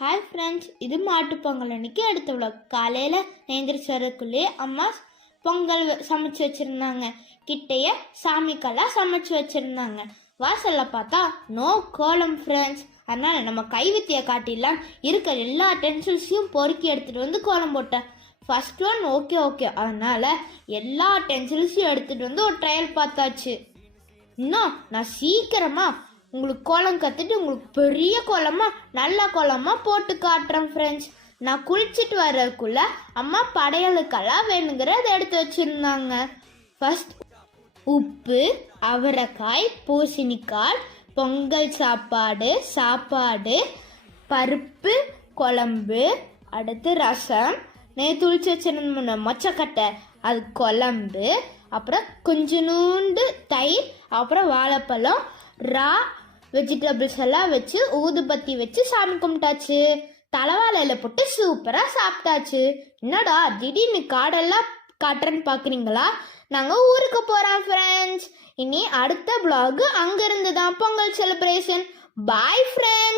Hi friends, இது மாட்டுப் பொங்கல் அன்னைக்கு எடுத்த விழாக். காலையில் எழுந்திரிச்சதுக்குள்ளே அம்மா பொங்கல் சமைச்சு வச்சுருந்தாங்க. கிட்டைய சாமிக்கெல்லாம் சமைச்சு வச்சுருந்தாங்க. வாசலில் பார்த்தா நோ கோலம் ஃப்ரெண்ட்ஸ். அதனால் நம்ம கைவித்தியை காட்டிடலாம் இருக்கிற எல்லா டென்சில்ஸையும் பொறுக்கி எடுத்துகிட்டு வந்து கோலம் போட்டேன். ஃபர்ஸ்ட் ஒன் ஓகே அதனால் எல்லா டென்சில்ஸையும் எடுத்துகிட்டு வந்து ஒரு ட்ரையல் பார்த்தாச்சு. இன்னும் நான் சீக்கிரமாக உங்களுக்கு கோலம் கற்றுட்டு உங்களுக்கு பெரிய கோலமாக நல்ல கோலமாக போட்டு காட்டுறேன் ஃப்ரெண்ட்ஸ். நான் குளிச்சுட்டு வர்றதுக்குள்ள அம்மா படையலுக்கெல்லாம் வேணுங்கிறத எடுத்து வச்சுருந்தாங்க. ஃபர்ஸ்ட் உப்பு, அவரைக்காய், பூசணிக்காய், பொங்கல் சாப்பாடு, பருப்பு குழம்பு, அடுத்து ரசம், துளிச்சு வச்சிருந்த மொச்சக்கட்டை அது குழம்பு, அப்புறம் கொஞ்சோண்டு தயிர், அப்புறம் வாழைப்பழம், ரா வெஜிடபிள்ஸ் எல்லாம் வச்சு ஊதுபத்தி வச்சு சாமி கும்பிட்டாச்சு. தலைவாழையில போட்டு சூப்பராக சாப்பிட்டாச்சு. என்னடா திடீர்னு காடெல்லாம் காட்டுறேன்னு பார்க்குறீங்களா? நாங்கள் ஊருக்கு போகிறோம் ஃப்ரெண்ட்ஸ். இனி அடுத்த vlog அங்கேருந்து தான் பொங்கல் செலிப்ரேஷன். Bye friends.